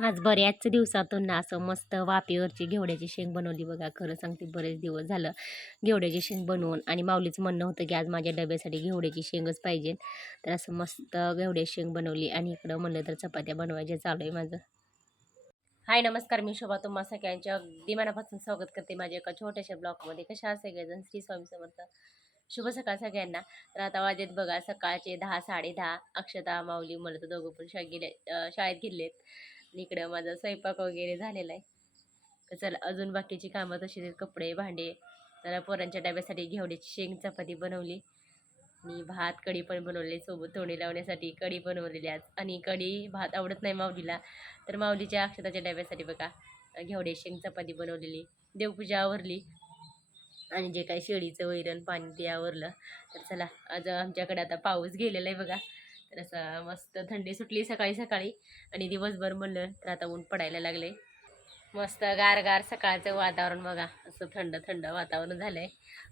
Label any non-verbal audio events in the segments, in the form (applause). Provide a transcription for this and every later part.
आज बऱ्याच दिवसातून ना असं मस्त वापीवरची घेवड्याची शेंग बनवली बघा. खरं सांगते बरेच दिवस झालं घेवड्याची शेंग बनवून आणि माऊलीचं म्हणणं होतं की आज माझ्या डब्यासाठी घेवड्याची शेंगच पाहिजे. तर असं मस्त घेवड्याची शेंग बनवली आणि इकडं म्हणलं तर चपात्या बनवायच्या चालू आहे माझं. हाय नमस्कार. मी शोभा. तुम्हा सगळ्यांच्या अगदी मनापासून स्वागत करते माझ्या एका छोट्याशा ब्लॉगमध्ये. कशा सगळेजण? श्री स्वामी समर्थ. शुभ सकाळ सगळ्यांना. तर आता वाजेत बघा सकाळचे दहा साडे दहा. अक्षता माऊली मला तर दोघं पण शाळेत गेले शाळेत गेलेत. इकडं माझा स्वयंपाक वगैरे झालेला आहे. तर चला अजून बाकीची कामं तशी कपडे भांडे तर पोरांच्या डब्यासाठी घेवड्याची शेंग चपाती बनवली. आणि भात कढी पण बनवली. सोबत तोंडी लावण्यासाठी कढी बनवलेली आज. आणि कढी भात आवडत नाही माऊलीला. तर माऊलीच्या अक्षताच्या डब्यासाठी बघा घेवडे शेंग चपाती बनवलेली. देवपूजा आवरली. आणि जे काही शेळीचं वैरण पाणी ते आवरलं. तर चला आज आमच्याकडे आता पाऊस गेलेला आहे बघा. तर असं मस्त थंडी सुटली सकाळी सकाळी आणि दिवसभर म्हणलं तर आता ऊन पडायला लागले. मस्त गार गार सकाळचं वातावरण बघा. असं थंड थंड वातावरण झालंय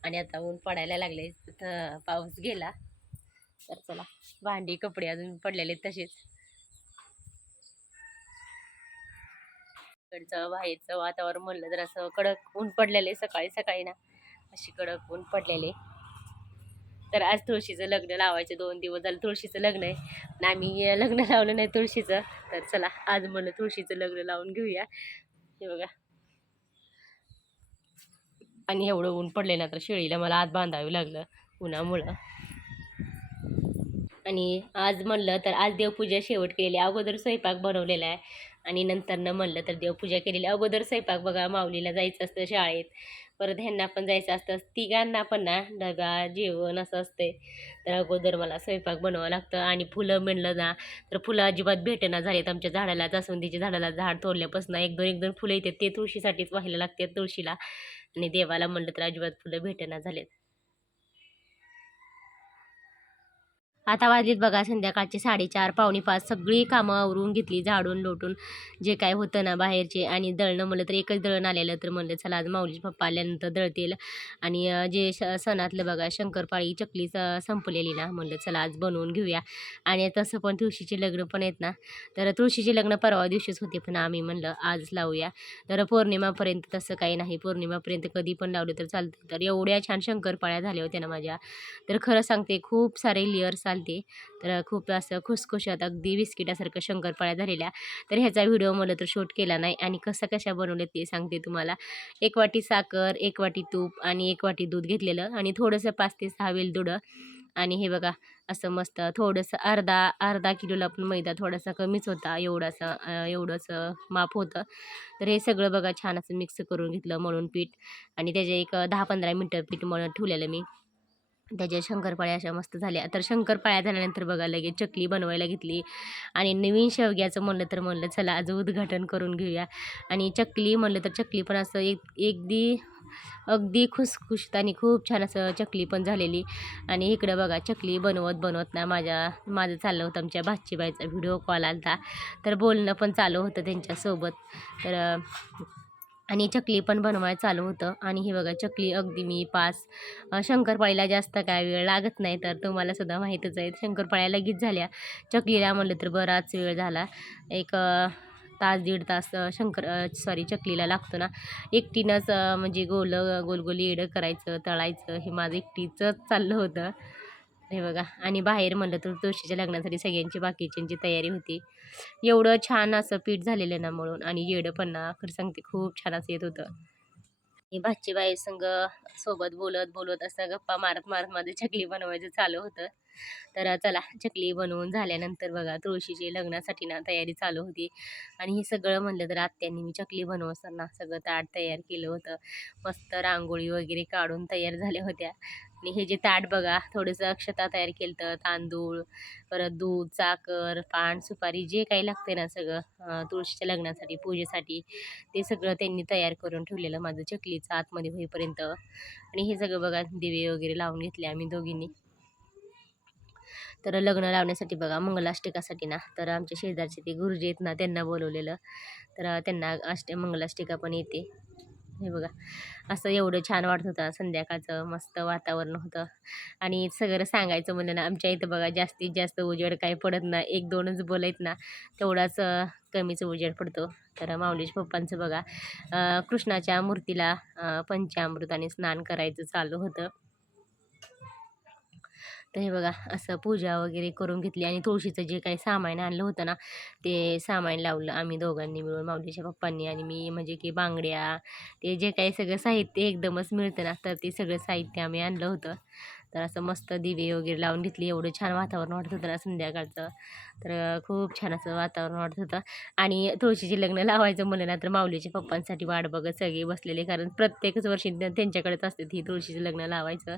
आणि आता ऊन पडायला लागले. तिथं पाऊस गेला. तर चला भांडी कपडे अजून पडलेले आहेत तसेच. इकडचं बाहेरचं वातावरण म्हणलं तर असं कडक ऊन पडलेले सकाळी सकाळी ना. अशी कडक ऊन पडलेले. तर आज तुळशीचं लग्न लावायचे दोन दिवस झालं तुळशीचं लग्न आहे. आणि आम्ही लग्न लावलं नाही तुळशीचं. तर चला आज म्हणलं तुळशीचं लग्न लावून घेऊया. हे बघा. आणि एवढं ऊन पडले ना तर शेळीला मला आत बांधावं लागलं उन्हामुळं. आणि आज म्हणलं तर आज देवपूजा शेवट केलेली अगोदर स्वयंपाक बनवलेला आहे. आणि नंतरनं म्हणलं तर देवपूजा केलेली. अगोदर स्वयंपाक बघा माऊलीला जायचं असतं शाळेत. परत ह्यांना पण जायचं असतं. तिघांना पण ना डबा जेवण असं असते तर अगोदर मला स्वयंपाक बनवावं लागतं आणि फुलं म्हणलं ना तर फुलं अजिबात भेटेना झालेत आमच्या झाडाला. जास्वंदीच्या झाडाला झाड तोडल्यापासून एक दोन एक दोन फुलं येतात. ते तुळशीसाठीच व्हायला लागतात तुळशीला. आणि देवाला म्हणलं तर अजिबात फुलं भेटेना झालेत. आता वाजलीत बघा संध्याकाळचे साडेचार पावणे पाच सगळी कामं आवरून घेतली झाडून लोटून जे काय होतं ना बाहेरचे आणि दळणं म्हणलं तर एकच दळण आलेलं तर म्हणलं चला आज माऊलीचे पप्पा आल्यानंतर दळतील. आणि जे श सणातलं बघा शंकरपाळी चकली संपलेली ना म्हणलं चला आज बनवून घेऊया. आणि तसं पण तुळशीचे लग्न पण आहेत ना तर तुळशीचे लग्न परवा दिवशीच होते पण आम्ही म्हणलं आज लावूया. तर पौर्णिमापर्यंत तसं काही नाही पौर्णिमापर्यंत कधी पण लावलं तर चालतं. तर एवढ्या छान शंकरपाळ्या झाल्या होत्या ना माझ्या. तर खरं सांगते खूप सारे लेअर्स आणते तर खूप असं खुसखुशात अगदी बिस्किटासारखं शंकरपाळ्या झालेल्या. तर ह्याचा व्हिडिओ मला तर शूट केला नाही आणि कसं कशा बनवलं ते सांगते तुम्हाला. एक वाटी साखर एक वाटी तूप आणि एक वाटी दूध घेतलेलं आणि थोडंसं पाच ते सहा वेलदुडं. आणि हे बघा असं मस्त थोडंसं अर्धा अर्धा किलोला पण मैदा थोडासा कमीच होता एवढासा एवढंसं माप होतं. तर हे सगळं बघा छान असं मिक्स करून घेतलं मळून पीठ. आणि त्याचे एक दहा पंधरा मिनटं पीठ मळून ठेवलेलं मी. त्याच्या शंकरपाळ्या अशा मस्त झाल्या. तर शंकरपाळ्या झाल्यानंतर बघा लगेच चकली बनवायला घेतली आणि नवीन शेवग्याचं म्हणलं तर म्हणलं चला आज उद्घाटन करून घेऊया. आणि चकली म्हणलं तर चकली पण असं एक एकदी अगदी खुसखुशीत आणि खूप छान असं चकली पण झालेली. आणि इकडं बघा चकली बनवत बनवत ना माझ्या माझं चाललं होतं आमच्या भाचीबाईचा व्हिडिओ कॉल आला तर बोलणं पण चालू होतं त्यांच्यासोबत. तर आणि चकली पण बनवायला चालू होतं. आणि हे बघा चकली अगदी मी पाच शंकरपाळीला जास्त काय वेळ लागत नाही तर तुम्हाला सुद्धा माहीतच आहे. शंकरपाळ्या लगेच झाल्या. चकलीला म्हणलं तर बराच वेळ झाला. एक तास दीड तास शंकर सॉरी चकलीला लागतो ना. एकटीनंच म्हणजे गोल गोल येडं करायचं तळायचं हे माझं एकटीचंच चाललं होतं. हे बघा. आणि बाहेर म्हणलं तर तुळशीच्या लग्नासाठी सगळ्यांची बाकीच्यांची तयारी होती. एवढं छान असं पीठ झालेलं ना म्हणून आणि येडं पण ना खरं सांगते खूप छान असं येत होतं. आणि भाची बाई संग सोबत बोलत बोलत असं गप्पा मारत मारत माझं चकली बनवायचं चालू होतं. तर चला चकली बनवून झाल्यानंतर बघा तुळशीची लग्नासाठी ना तयारी चालू होती. आणि हे सगळं म्हणलं तर आत्यांनी मी चकली बनवताना असताना सगळं ताट तयार केलं होतं. मस्त रांगोळी वगैरे काढून तयार झाल्या होत्या. आणि हे जे ताट बघा थोडंसं अक्षता तयार केलं तर तांदूळ परत दूध साखर पान सुपारी जे काही लागते ना सगळं तुळशीच्या लग्नासाठी पूजेसाठी ते सगळं त्यांनी तयार करून ठेवलेलं माझं चकलीचं आतमध्ये होईपर्यंत. आणि हे सगळं बघा दिवे वगैरे लावून घेतले आम्ही दोघींनी. तर लग्न लावण्यासाठी बघा मंगलाष्टिकासाठी ना तर आमच्या शेजारचे ते गुरुजी आहेत ना त्यांना बोलवलेलं. तर त्यांना अष्ट मंगलाष्टिका पण येते. हे बघा. असं एवढं छान वाटत होतं. संध्याकाळचं मस्त वातावरण होतं. आणि सगळं सांगायचं म्हणलं ना आमच्या इथं बघा जास्तीत जास्त उजेड काही पडत ना एक दोनच बोलायत ना तेवढाच कमीच उजेड पडतो. तर माऊलीश पप्पांचं बघा कृष्णाच्या मूर्तीला पंचामृत पंचामृताने स्नान करायचं चालू होतं. तर हे बघा असं पूजा वगैरे करून घेतली आणि तुळशीचं जे काही सामान आणलं होतं ना ते सामान लावलं आम्ही दोघांनी मिळून माऊलीच्या पप्पांनी आणि मी म्हणजे की बांगड्या ते जे काही सगळं साहित्य एकदमच मिळतं ना तर ते सगळं साहित्य आम्ही आणलं होतं. तर असं मस्त दिवे वगैरे लावून घेतली एवढं छान वातावरण वाटत होतं ना संध्याकाळचं. तर खूप छान असं वातावरण वाटत होतं. आणि तुळशीचे लग्न लावायचं म्हणलं ना तर माऊलीच्या पप्पांसाठी वाट बघत सगळे बसलेले कारण प्रत्येकच वर्षी त्यांच्याकडेच असते ही तुळशीचं लग्न लावायचं.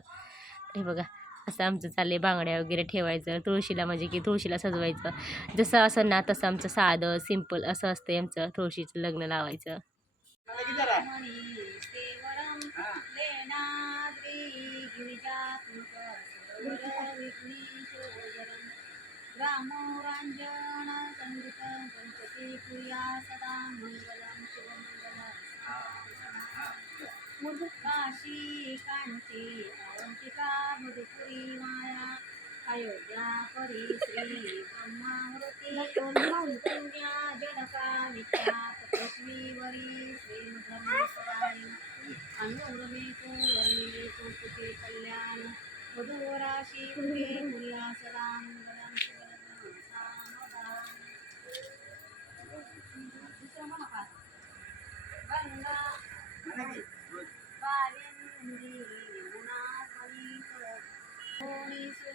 हे बघा असं आमचं चाललंय बांगड्या वगैरे ठेवायचं तुळशीला म्हणजे की तुळशीला सजवायचं. जसं असं ना तसं आमचं साधं सिंपल असं असतं आमचं तुळशीचं लग्न लावायचं. रामोरांजन संगीत सदा मंगलम कांती अवंतिका मधुपुरी माया अयोध्या परी श्री ब्रह्मावृती पुण्या जनका विख्यात पृथ्वीवरी श्रीमधर्मेश्वराय अनुरमेतो वर्णितो तुते कल्याण मधुराशी पुरे पुर्या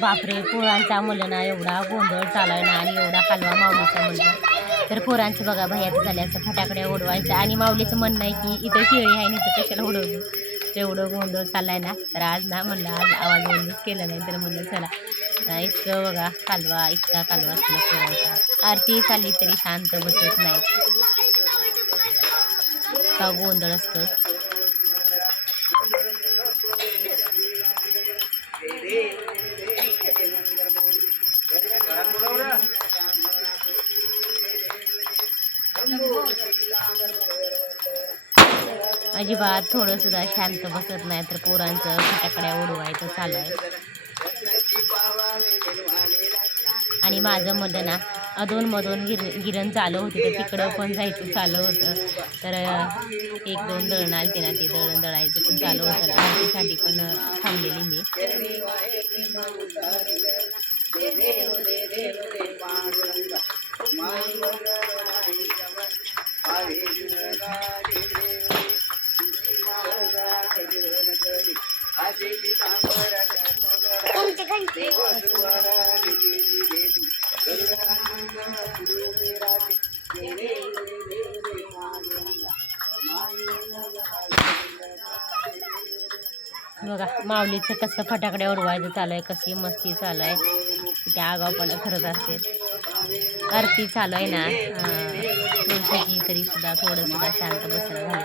बापरे पोरांचा मुलं ना एवढा गोंधळ चालाय ना आणि एवढा हलवा माऊलीचा मुलगा. तर पोरांचं बघा भयाचं झालं असं फटाकड्या उडवायचं आणि माऊलीचं म्हणणं आहे की इथं शेळी आहे ना तर कशाला उडवली तेवढं गोंधळ चाललाय ना तर आज ना म्हणलं आज आवाज बंदच केला नाही तर म्हणलं चला. इतकं बघा कालवा इतका कालवा असला पोरांचा. आरती चालली तरी शांत बसत नाही का गोंधळ असतं अजिबात थोडं सुद्धा शांत बसत नाही तर पोरांचं फटाकड्या उडवायचं चालू आहे. आणि माझं मध ना अधूनमधून गिर गिरण चालू होते तर तिकडं पण जायचं चालू होतं. तर एक दोन दळण आलते ना ते दळण दळायचं पण चालू होतं. आमच्यासाठी पण थांबलेली मी. बघा माऊलीचं कसं फटाकड्या उडवायचं चालू आहे कशी मस्ती चालू आहे त्या आगावपणा करत असते आरती चालू आहे ना अं, तरी सुद्धा थोडं सुद्धा शांत बसणं झालं.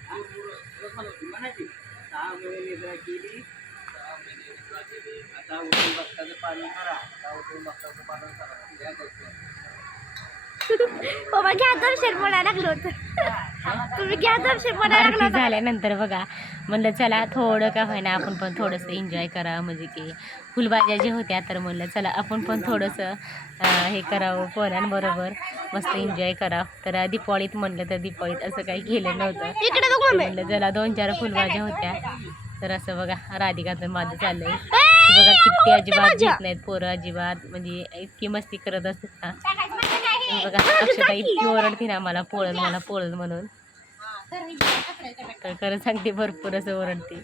अरे रे रे वासुदेवाय या राघव नका सहा महिने निद्रा केली. आता उठून भक्ताचं पालन करा. आता उठून भक्ताचं पालन करा. या गोष्टी. (laughs) बाबा घ्या दर्शन म्हणायला लागलो होतं. तुम्ही आरती झाल्यानंतर बघा. म्हणलं चला थोडं का होईना आपण पण थोडंसं एन्जॉय करा. म्हणजे की फुलभाज्या जे होत्या तर म्हणलं चला आपण पण थोडंसं हे करावं पोरांबरोबर. मस्त एन्जॉय करावं तर दिपावळीत म्हणलं तर दिपावळीत असं काही केलं नव्हतं. तर म्हणलं चला दोन चार फुलभाज्या होत्या. तर असं बघा राधिकाचं माझं चाललंय. बघा किती अजिबात घेत नाहीत पोरं अजिबात. म्हणजे इतकी मस्ती करत असतात ना. बघा अक्षता इतकी ओरडते ना मला पोळल मला पोळल म्हणून तर खरं सांगते भरपूर असं ओरडते